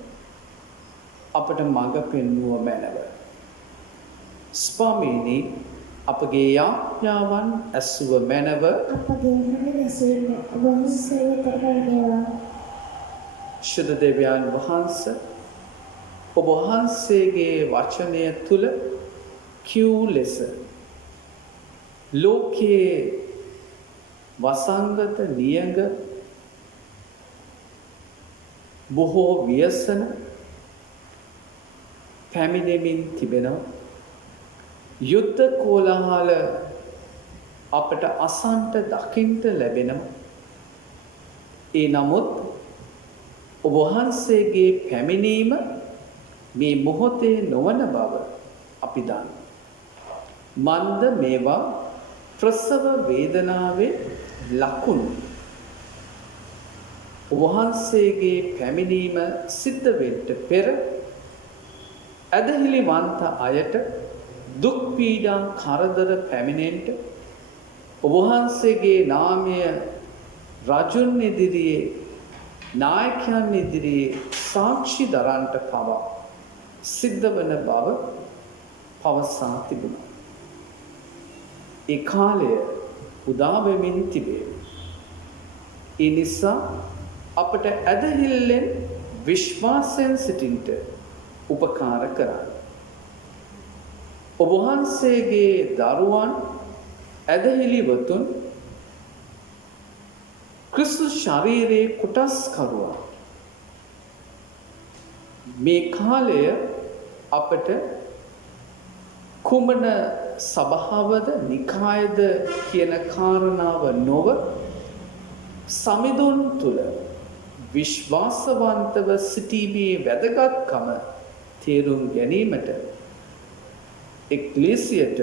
අපට මඟ පෙන්වුව මැනව. ස්වාමීනි අපගේ යාඥාවන් ඇසුව මැනව අපගේ හඬ ගැසීම ඔබ වහන්සේ වෙතට පැමිණේවා. ශුද්ධ දෙවියන් වහන්සේ ඔබ වහන්සේගේ වචනය තුල කියූ ලෙස ලෝකයේ වසංගත නියඟ බොහෝ ව්‍යසන පැමිණෙමින් තිබෙනවා. යුද්ධ කෝලාහල අපට අසන්ට දකින්ට ලැබෙනවා. ඒ නමුත් ඔබ වහන්සේගේ පැමිණීම මේ මොහොතේ නොවන බව අපි දන්නවා. මන්ද මේවා ප්‍රසව වේදනාවේ ලකුණු. ඔබ වහන්සේගේ පැමිණීම සිද්ධ වෙන්න පෙර ඇදහිලිවන්ත අයට දුක් පීඩා කරදර පැමිණෙන්න ඔබ වහන්සේගේ නාමය රජුන් ඉදිරියේ නායකයන් ඉදිරියේ සාක්ෂි දරන්නට පවා සිද්ධ වන බව පවසා තිබුණා. ඒ කාලය උදා වෙමින් තිබේ. ඒ නිසා අපට ඇදහිල්ලෙන් විශ්වාසයෙන් සිටින්ට උපකාර කරන්න. ඔබ වහන්සේගේ දරුවන් ඇදහිලිවතුන් ක්‍රිස්තුස් ශරීරයේ කොටස්කරුවා. මේ කාලය අපට කුමන සභාවද නිකායද කියන කාරණාව නොව සමිඳුන් තුල විශ්වාසවන්තව සිටීමේ වැදගත්කම තේරුම් ගැනීමට එක්ලේසියට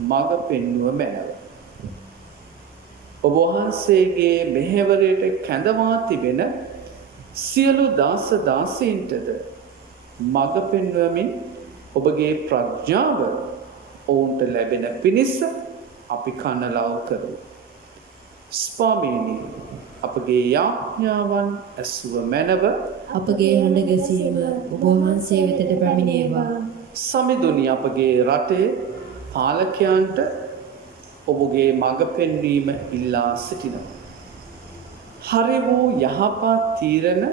මඟ පෙන්වුව මැනව. ඔබ වහන්සේගේ මෙහෙවරයට කැඳවා තිබෙන සියලු දාස දාසීන්ටද මඟ පෙන්වමින් ඔබගේ ප්‍රඥාව ඔවුන්ට ලැබෙන පිණිස අපි කනලව් කරමු. ස්වාමීනි අපගේ යාඥාවන් ඇසුව මැනව අපගේ හඬ ගැසීම ඔබ වහන්සේ වෙතට පැමිණේවා. සමිඳුනි අපගේ රටේ පාලකයන්ට ඔබගේ මඟ පෙන්වීම ඉල්ලා සිටිනවා. හරි වූ යහපත් තීරණ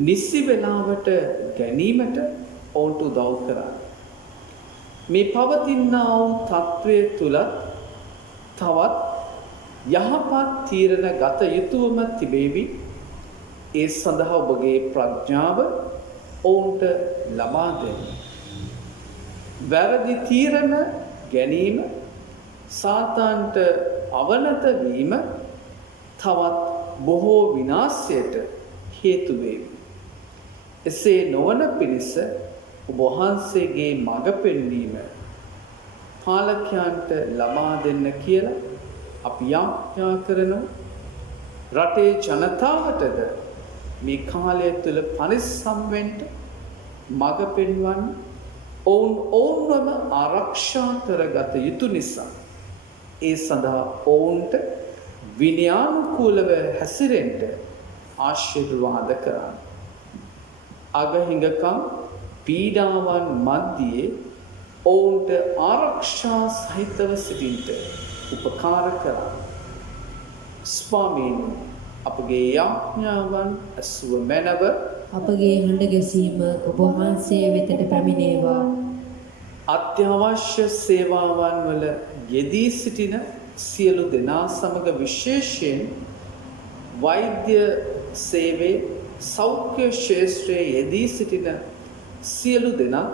නිසි වේලාවට ගැනීමට ඔවුන්ට උදව් කරන්න. මේ පවතිනා වූ තත්ත්වය තුලත් තවත් යහපත් තීරණ ගත යුතුවම තිබේවි. ඒ සඳහා ඔබගේ ප්‍රඥාව ඔවුන්ට ලබා දෙන්න. වැරදි තීරණ ගැනීම සාතාන්ට අවනත වීම තවත් බොහෝ විනාශයට හේතු වේවි. එසේ නොවන පිණිස ඔබ වහන්සේගේ මඟ පෙන්වීම පාලකයන්ට ලබා දෙන්න කියලා අපි යාඥා කරනවා. රටේ ජනතාවටද මේ කාලය තුළ පරිස්සම් වෙන්න මඟ පෙන්වන්න ඔවුන්වම ආරක්ෂා කරගත යුතු නිසා ඒ සඳහා ඔවුන්ට විනයානුකූලව හැසිරෙන්න ආශිර්වාද කරන්න. අගහිඟකම් පීඩාවන් මැද්දේ ඔවුන්ට ආරක්ෂා සහිතව සිටින්ට උපකාර කරන්න. ස්වාමීනි අපගේ යාඥාවන් ඇසුව මැනව අපගේ හඬ ගැසීම ඔබ වහන්සේ වෙතට පැමිණේවා. අත්‍යවශ්‍ය සේවාවන් වල යෙදී සිටින සියලු දෙනා සමග විශේෂයෙන් වෛද්‍ය සේවයේ සෞඛ්‍ය ක්ෂේත්‍රයේ යෙදී සිටින සියලු දෙනා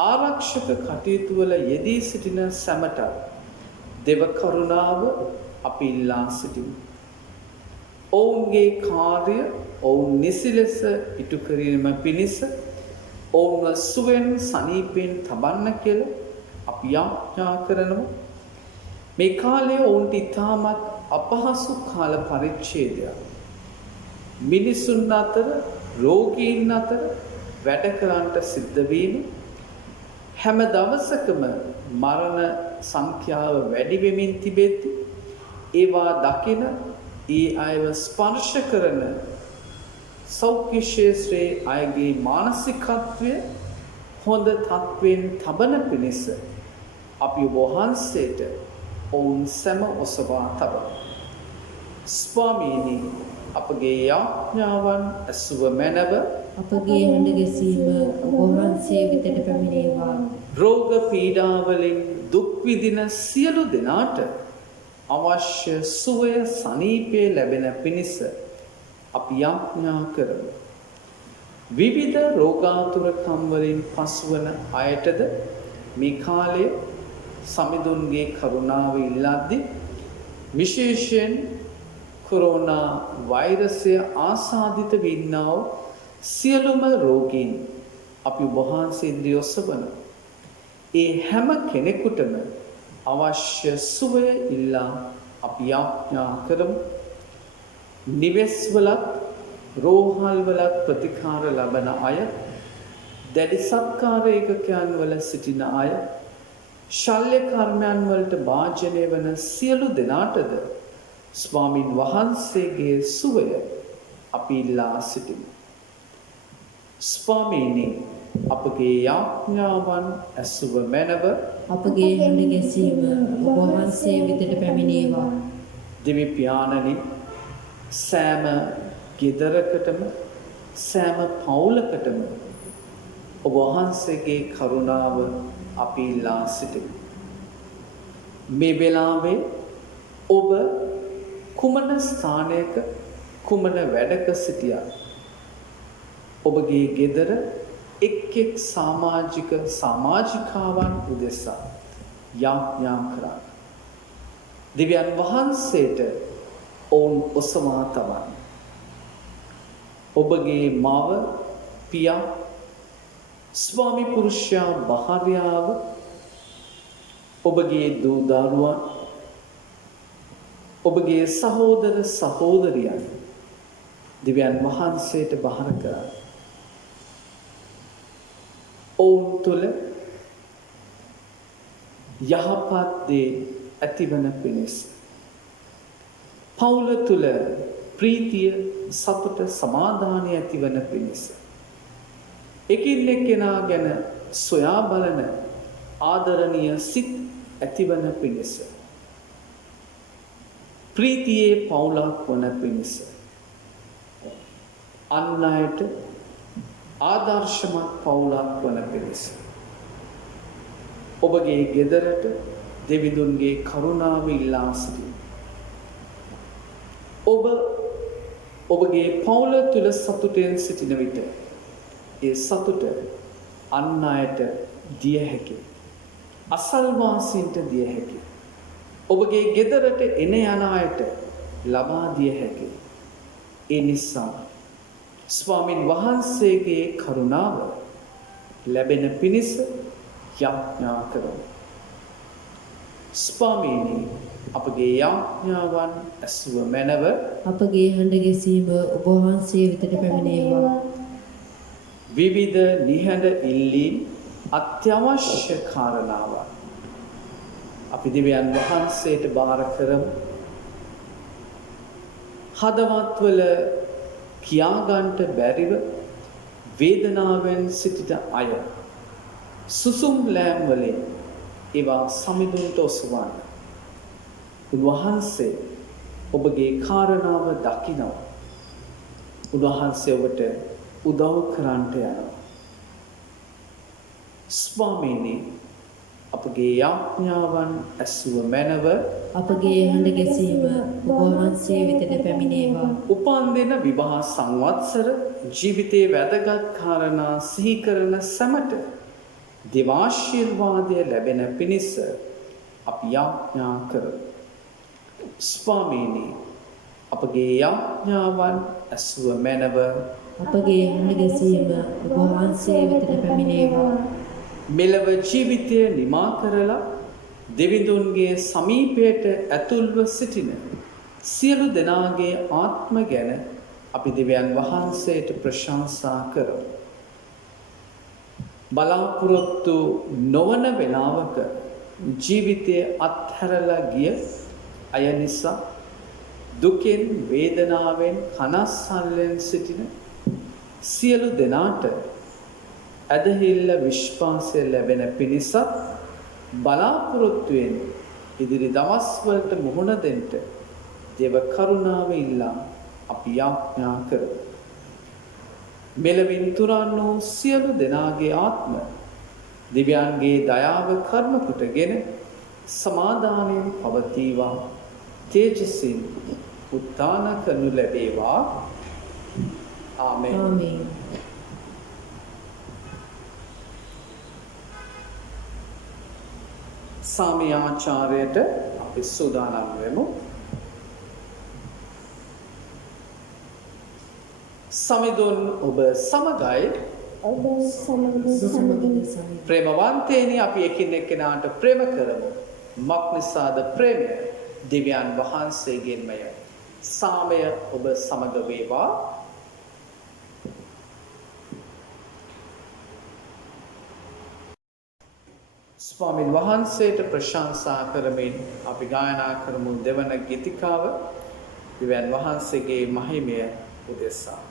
ආරක්ෂක කටයුතු වල යෙදී සිටින සැමට දෙව කරුණාව අපි ඉල්ලා සිටිමු. ඔවුන්ගේ කාර්ය ඔවුන් නිසි ලෙස ඉටු කිරීම පිණිස ඔවුන්ව සුවෙන් සනීපෙන් තබන්න කියලා අපි යාඥා කරනවා. මේ කාලය ඔවුන්ට ඉතාමත් අපහසු කාල පරිච්ඡේදයක්. මිනිසුන් අතර රෝගීන් අතර වැඩ කරන්නට සිද්ධ වීම හැම දවසකම මරණ සංඛ්‍යාව වැඩි වෙමින් තිබෙද්දී ඒවා දකින ඒ අයව ස්පර්ශ කරන සෞඛ්‍ය ක්ෂේත්‍රයේ අයගේ මානසිකත්වය හොඳ තත්ත්වයෙන් තබන පිණිස අපි ඔබ වහන්සේට ඔවුන් සැම ඔසවා තබමු. ස්වාමීනි අපගේ යාඥාවන් ඇසුව මැනව අපගේ හඬ ගැසීම ඔබ වහන්සේ වෙතට පැමිණේවා. රෝග පීඩාවලින් දුක් විඳින සියලු දෙනාට අවශ්‍ය සුවය සනීපය ලැබෙන පිණිස අපි යාඥා කරමු. විවිධ රෝගාතුරකම් වලින් පසුවන අයටද මේ කාලයේ සමිඳුන්ගේ කරුණාව ඉල්ලද්දී විශේෂයෙන් කොරෝනා වෛරසය ආසාදිත වෙන්නා වූ සියලුම රෝගීන් අපි වහන්සේ ඉදිරියේ ඔසවන ඒ හැම කෙනෙකුටම අවශ්‍ය සුවය ඉල්ලා අපි යාඥා කරමු. නිවෙස්වලත් රෝහල්වලත් ප්‍රතිකාර ලබන අය, දැඩි සත්කාර ඒකකයන් වල සිටින අය, ශල්‍ය කර්මයන් වලට භාජනය වන සියලු දෙනාටද ස්වාමින් වහන්සේගේ සුවය අපි ඉල්ලා සිටිමු. ස්වාමීනි අපගේ යාඥාවන් ඇසුව මැනව අපගේ හඬ ගැසීම ඔබ වහන්සේ වෙතට පැමිණේවා. දෙවි පියාණනි සෑම ගෙදරකටම සෑම පවුලකටම ඔබ වහන්සේගේ කරුණාව අපි ඉල්ලා සිටිමු. මේ වෙලාවේ ඔබ කුමන ස්ථානයක කුමන වැඩක සිටියා ඔබගේ ගෙදර එක් එක් සමාජිකාවන් උදෙසා යාඥා කරා. දෙවියන් වහන්සේට ඔවුන් ඔසවා තබන්න. ඔබගේ මව, පියා, ස්වාමි පුරුෂයා, භාර්යාව, ඔබගේ දූ දරුවන්, ඔබගේ සහෝදර සහෝදරියන් දෙවියන් වහන්සේට බාර කරා. ඔවුන් තුළ යහපත් දේ ඇතිවන පිණිස පවුල තුළ ප්‍රීතිය, සතුට, සමාදානය ඇතිවන පිණිස එකින් එක්කෙනා ගැන සොයා බලන ආදරණීය සිත් ඇතිවන පිණිස ප්‍රීතියේ පවුලක් වන පිණිස අන් අයට ආදර්ශමත් පවුලක් වන පිණිස ඔබගේ ගෙදරට දෙවිඳුන්ගේ කරුණාව ඉල්ලා සිටිමු. ඔබගේ පවුල තුළ සතුටෙන් සිටින විට ඒ සතුට අන් අයට දිය හැකි. අසල්වාසීන්ට දිය හැකි. ඔබගේ ගෙදරට එන යන අයට ලබා දිය හැකි. ඒ නිසා ස්වාමින් වහන්සේගේ කරුණාව ලැබෙන පිණිස යාඥා කරමු. ස්වාමීනි අපගේ යාඥාවන් ඇසුව මැනව අපගේ හඬ ගැසීම ඔබ වහන්සේ වෙතට පැමිණේවා. විවිධ නිහඬ ඉල්ලීම් අත්‍යවශ්‍ය කාරණාවන් අපි දෙවියන් වහන්සේට බාර කරමු. හදවත්වල කියාගන්ට බැරිව වේදනාවෙන් සිටින අය සුසුම් ලෑම් වලින් ඒවා සමිඳුන්ට ඔසවන්න. උන්වහන්සේ ඔබගේ කාරණාව දකිනවා. උන්වහන්සේ ඔබට උදව් කරන්නට යනවා. ස්වාමීනි අපගේ යාඥාවන් ඇසුව මැනව අපගේ හඬ ගැසීම ඔබ වහන්සේ වෙතට පැමිණේවා. උපන්දින විවාහ සංවත්සර ජීවිතයේ වැදගත් කාරණා සිහි කරන සැමට දේවාශිර්වාදය ලැබෙන පිණිස අපි යාඥා කරමු. ස්වාමීනි අපගේ යාඥාවන් ඇසුව මැනව අපගේ හඬ ගැසීම ඔබ වහන්සේ වෙතට පැමිණේවා. මෙලව ජීවිතය නිමා කරලා දෙවිඳුන්ගේ සමීපයට ඇතුල්ව සිටින සියලු දෙනාගේ ආත්ම ගැන අපි දෙවියන් වහන්සේට ප්‍රශංසා කරමු. බලාපොරොත්තු නොවන වෙලාවක ජීවිතයේ අත්හැරලා ගිය අය නිසා දුකෙන් වේදනාවෙන් කනස්සල්ලෙන් සිටින සියලු දෙනාට ඇදහිල්ල විශ්වාසය ලැබෙන පිණිසත් බලාපොරොත්තුවෙන් ඉදිරි දවස්වලට මුහුණ දෙන්න දේව කරුණාව ඉල්ලා අපි යාඥා කරමු. මෙලවින් තුරන් වූ සියලු දෙනාගේ ආත්ම දිව්‍යයන්ගේ දයාව කර්ම කොටගෙන සමාදානයෙන් පවතිවා තේජසින් උත්ථාන කරනු ලැබේවා. ආමේන්. ආමේන්. සාමියාචාර්යයට අපි සූදානම් වෙමු. සමිඳුන් ඔබ සමගයි. ඔබ සමගින් ප්‍රේමවන්තේනි අපි එකින් එක්කෙනාට ප්‍රේම කරමු. මක් නිසාද ප්‍රේමය? දිව්‍යයන් වහන්සේගෙන්මය. සාමය ඔබ සමග වේවා. ස්වාමීන් වහන්සේට ප්‍රශංසා කරමින් අපි ගායනා කරමු දෙවන ගීතිකාව දිව්‍යයන් වහන්සේගේ මහිමය උදෙසා.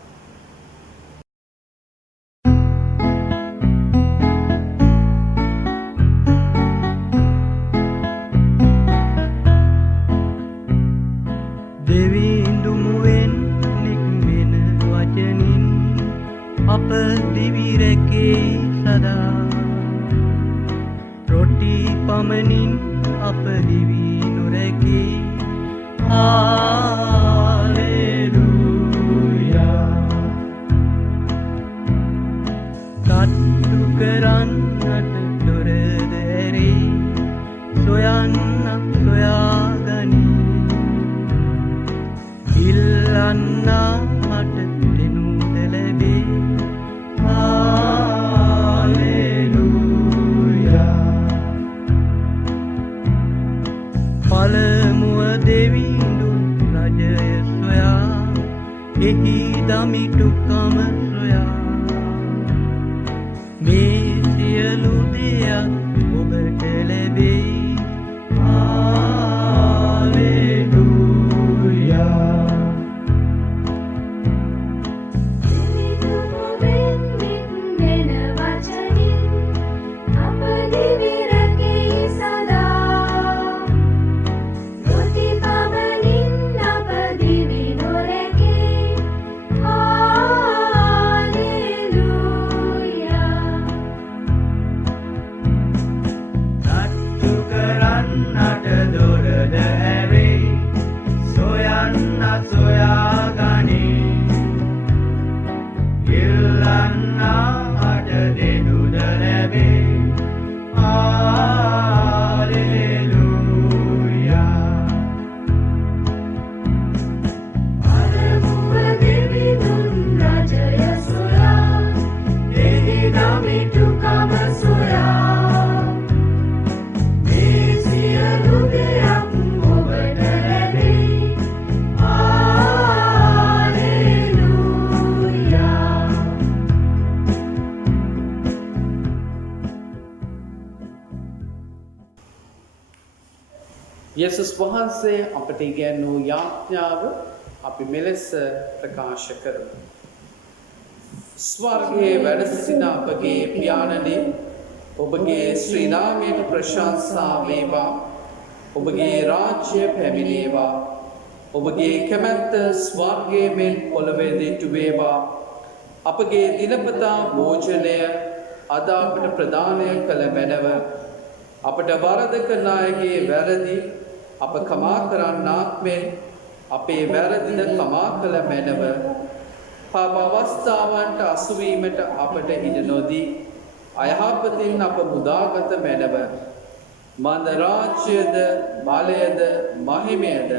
දෙවිඳුමුවෙන් නික්මෙන වචනින් අප දිවි රැකේ සදා රොටි පමණින් අප දිවි නොරැකේ. හාලෙලූයා. තට්ටු කරන්නට දොර දැරේ සොයන්න සොයාගනී. ඉල්ලන්නා මට දෙනුද ලැබේ. පළමුව දෙවිඳුන් රජය සොයා එහි දමිටුකම සොයා මේ සියලු දෙයක් ඔබට ලැබේ. යේසුස් වහන්සේ අපට ඉගැන්වූ යාඥාව අපි මෙලෙස ප්‍රකාශ කරමු. ස්වර්ගයේ වැඩ සිටින අපගේ පියාණනි, ඔබගේ ශ්‍රී නාමයට ප්‍රශංසා වේවා. ඔබගේ රාජ්‍ය පැමිණේවා. ඔබගේ කැමැත්ත ස්වර්ගයේ මෙන් පොළවේ දිටු වේවා. අපගේ දිනපතා භෝජනය අද අපට ප්‍රදානය කළ මැනව. අපට වරද කරන අයගේ වැරදි අප කමා කරන්නාක් මෙන් අපේ වැරදිද කමා කළ මැනව. පාප අවස්ථාවන්ට අසුවීමට අපට ඉඩ නොදී අයහපතින් අප මුදාගත මැනව. මන්ද රාජ්‍යද බලයද මහිමයද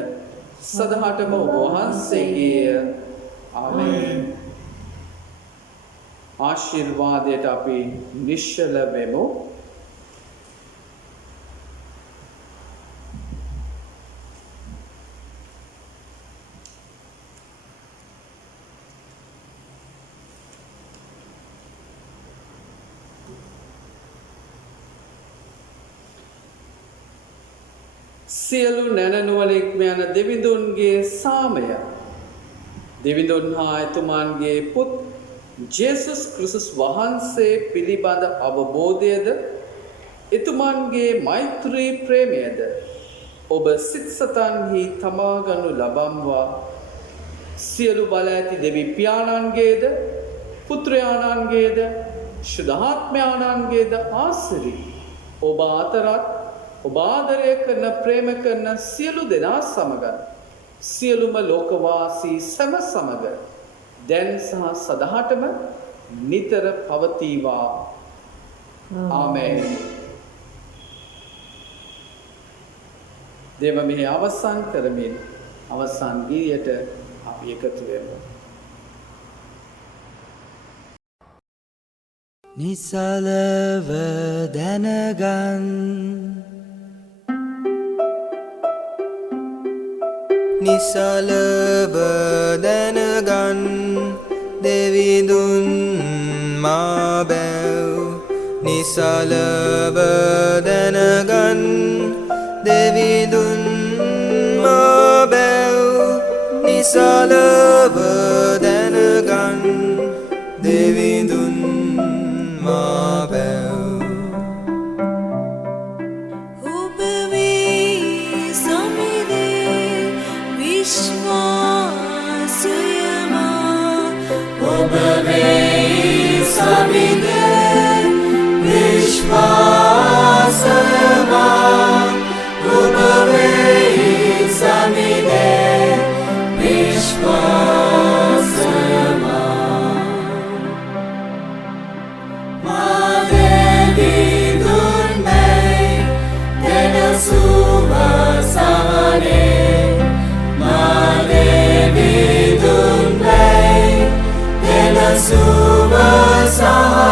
සදහටම ඔබ වහන්සේගේය. ආමේන්. ආශිර්වාදයට අපි නිශ්චල වෙමු. සියලු නැනනුවලෙක්ම යන දෙවිඳුන්ගේ සාමය දෙවිඳුන් හා එතුමාන්ගේ පුත් ජේසුස් ක්‍රිස්තුස් වහන්සේ පිළිබඳ අවබෝධයද එතුමන්ගේ මෛත්‍රී ප්‍රේමයද ඔබ සිත් සතන්හි තමාගනු ලබම්වා. සියලු බල ඇති දෙවි පියාණන්ගේද පුත්‍රයාණන්ගේද ශුද්ධාත්මයාණන්ගේද ආසිරි ඔබ අතරත් ඔබ ආදරය කරන ප්‍රේම කරන සියලු දෙනා සමග සියලුම ලෝකවාසී සැම සමග දැන් සහ සදහටම නිතර පවතිවා. ආමේන්. දේව මෙහි අවසන් කරමින් අවසන් ගීයට අපි එකතු වෙමු. නිසලව දැනගන් නිසලව දැනගන් දෙවිඳුන් මා බැව් නිසලව දැනගන් දෙවිඳුන් මා බැව් නිසලව දැනගන් දෙවිඳුන් මා බැව් ඔබ වේ සමිදේ විශ්වාසයමා ඔබ වේ සමිදේ විශ්වාසයමා ඔබ වේ සමිදේ විශ්වාසයමා මා දෙවිඳුන් මැයි දෙනසුව සවනේ මා දෙවිඳුන් මැයි දෙනසුව සවනේ